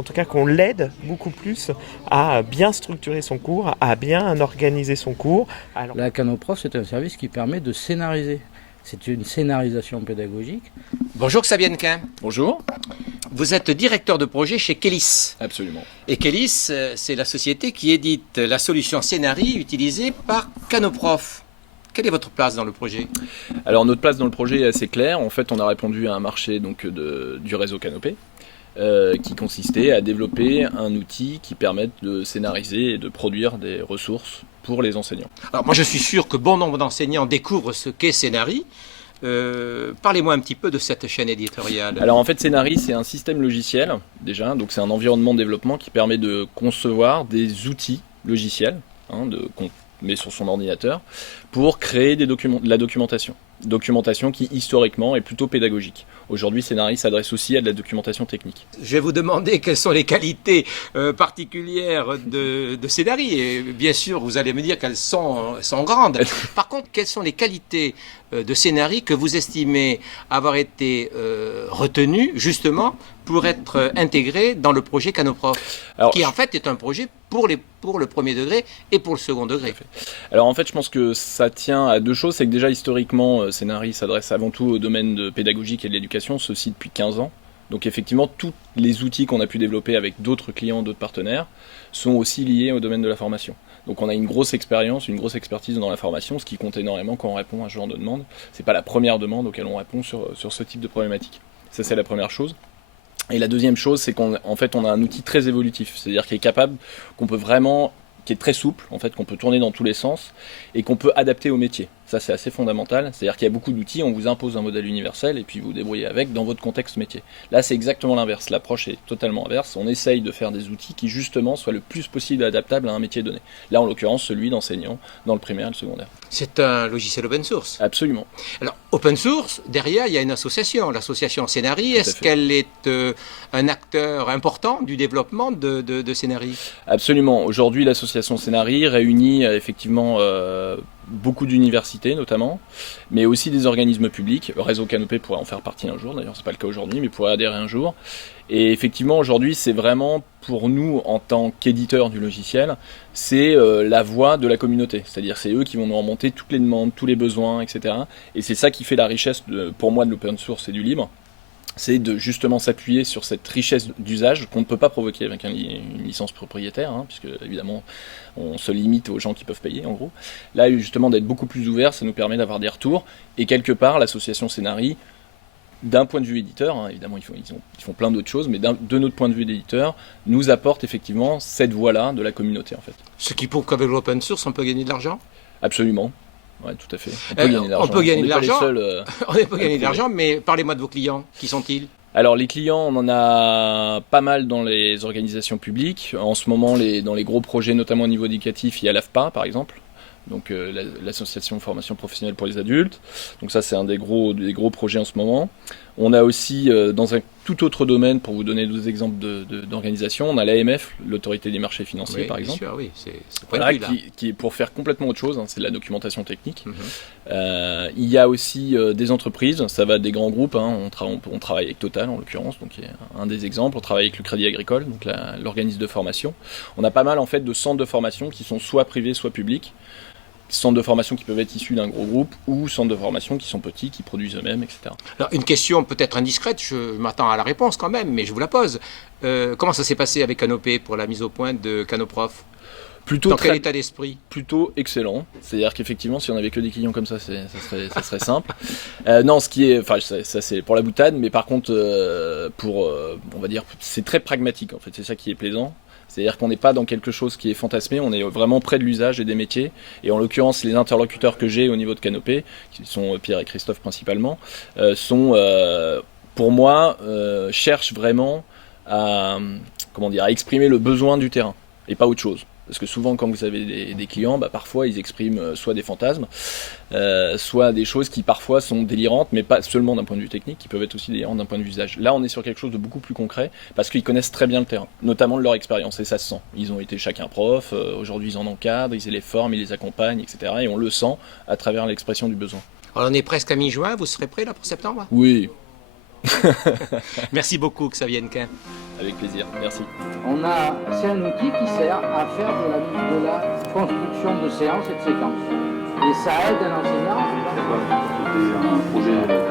en tout cas qu'on l'aide beaucoup plus à bien structurer son cours, à bien organiser son cours. Alors, la Canoprof, c'est un service qui permet de scénariser. C'est une scénarisation pédagogique. Bonjour Xavier Hennequin. Bonjour. Vous êtes directeur de projet chez Kelis. Absolument. Et Kelis, c'est la société qui édite la solution Scénari utilisée par Canoprof. Quelle est votre place dans le projet ? Alors notre place dans le projet est assez claire. En fait, on a répondu à un marché du réseau Canopé qui consistait à développer un outil qui permette de scénariser et de produire des ressources pour les enseignants. Alors moi je suis sûr que bon nombre d'enseignants découvrent ce qu'est Scénari. Parlez-moi un petit peu de cette chaîne éditoriale. Alors en fait Scénari c'est un système logiciel déjà, donc c'est un environnement de développement qui permet de concevoir des outils logiciels qu'on met sur son ordinateur pour créer de la documentation qui historiquement est plutôt pédagogique. Aujourd'hui, Scénari s'adresse aussi à de la documentation technique. Je vais vous demander quelles sont les qualités particulières de Scénari. Et bien sûr, vous allez me dire qu'elles sont grandes. Par contre, quelles sont les qualités de Scénari que vous estimez avoir été retenues justement pour être intégrées dans le projet Canoprof, qui en fait est un projet pour le premier degré et pour le second degré. Alors en fait, je pense que ça tient à deux choses. C'est que déjà historiquement, Scénari s'adresse avant tout au domaine pédagogique et de l'éducation, ceci depuis 15 ans. Donc effectivement, tous les outils qu'on a pu développer avec d'autres clients, d'autres partenaires, sont aussi liés au domaine de la formation. Donc on a une grosse expérience, une grosse expertise dans la formation, ce qui compte énormément quand on répond à ce genre de demande. C'est pas la première demande auquel on répond sur ce type de problématique. Ça, c'est la première chose. Et la deuxième chose, c'est qu'en fait, on a un outil très évolutif, c'est-à-dire qui est très souple, en fait, qu'on peut tourner dans tous les sens et qu'on peut adapter au métier. Ça, c'est assez fondamental. C'est-à-dire qu'il y a beaucoup d'outils, on vous impose un modèle universel et puis vous vous débrouillez avec dans votre contexte métier. Là, c'est exactement l'inverse. L'approche est totalement inverse. On essaye de faire des outils qui, justement, soient le plus possible adaptables à un métier donné. Là, en l'occurrence, celui d'enseignant dans le primaire et le secondaire. C'est un logiciel open source. Absolument. Alors, open source, derrière, il y a une association, l'association Scénari. Est-ce qu'elle est un acteur important du développement de Scénari ? Absolument. Aujourd'hui, l'association Scénari réunit effectivement beaucoup d'universités notamment, mais aussi des organismes publics. Le réseau Canopé pourrait en faire partie un jour, d'ailleurs c'est pas le cas aujourd'hui, mais pourrait adhérer un jour. Et effectivement aujourd'hui c'est vraiment pour nous en tant qu'éditeurs du logiciel, c'est la voix de la communauté, c'est-à-dire c'est eux qui vont nous remonter toutes les demandes, tous les besoins, etc. Et c'est ça qui fait la richesse pour moi de l'open source et du libre. C'est de justement s'appuyer sur cette richesse d'usage qu'on ne peut pas provoquer avec une licence propriétaire, puisque évidemment on se limite aux gens qui peuvent payer en gros. Là justement d'être beaucoup plus ouvert, ça nous permet d'avoir des retours, et quelque part l'association Scénari, d'un point de vue éditeur, évidemment ils font plein d'autres choses, mais de notre point de vue d'éditeur, nous apporte effectivement cette voix-là de la communauté en fait. Ce qui prouve qu'avec l'open source on peut gagner de l'argent ? Absolument. Oui, tout à fait. On peut gagner de l'argent. On peut gagner de l'argent, mais parlez-moi de vos clients. Qui sont-ils ? Alors les clients, on en a pas mal dans les organisations publiques. En ce moment, dans les gros projets, notamment au niveau éducatif, il y a l'AFPA par exemple. Donc l'association de formation professionnelle pour les adultes. Donc ça c'est un des gros projets en ce moment. On a aussi dans un tout autre domaine, pour vous donner d'autres exemples d'organisation, on a l'AMF, l'autorité des marchés financiers par exemple. Bien sûr, oui, c'est voilà, qui est pour faire complètement autre chose, c'est de la documentation technique. Il y a aussi des entreprises, ça va des grands groupes, on travaille avec Total en l'occurrence, donc il y a un des exemples, on travaille avec le Crédit Agricole, donc l'organisme de formation. On a pas mal en fait de centres de formation qui sont soit privés, soit publics. Centres de formation qui peuvent être issus d'un gros groupe ou centres de formation qui sont petits, qui produisent eux-mêmes, etc. Alors, une question peut-être indiscrète, je m'attends à la réponse quand même, mais je vous la pose. Comment ça s'est passé avec Canopé pour la mise au point de Canoprof ? Dans quel état d'esprit ? Plutôt excellent. C'est-à-dire qu'effectivement, si on n'avait que des clients comme ça, ça serait simple. Non, ça c'est pour la boutade, mais par contre, on va dire, c'est très pragmatique en fait. C'est ça qui est plaisant. C'est-à-dire qu'on n'est pas dans quelque chose qui est fantasmé, on est vraiment près de l'usage et des métiers. Et en l'occurrence, les interlocuteurs que j'ai au niveau de Canopé, qui sont Pierre et Christophe principalement, pour moi, cherchent vraiment à exprimer le besoin du terrain et pas autre chose. Parce que souvent, quand vous avez des clients, parfois ils expriment soit des fantasmes, soit des choses qui parfois sont délirantes, mais pas seulement d'un point de vue technique, qui peuvent être aussi délirantes d'un point de vue usage. Là, on est sur quelque chose de beaucoup plus concret, parce qu'ils connaissent très bien le terrain, notamment de leur expérience, et ça se sent. Ils ont été chacun prof, aujourd'hui ils en encadrent, ils les forment, ils les accompagnent, etc. Et on le sent à travers l'expression du besoin. Alors on est presque à mi-juin, vous serez prêt là pour septembre ? Oui. Merci beaucoup, Xavier Hennequin. Avec plaisir, merci. C'est un outil qui sert à faire de la construction de séances et de séquences. Et ça aide un enseignant. C'était un projet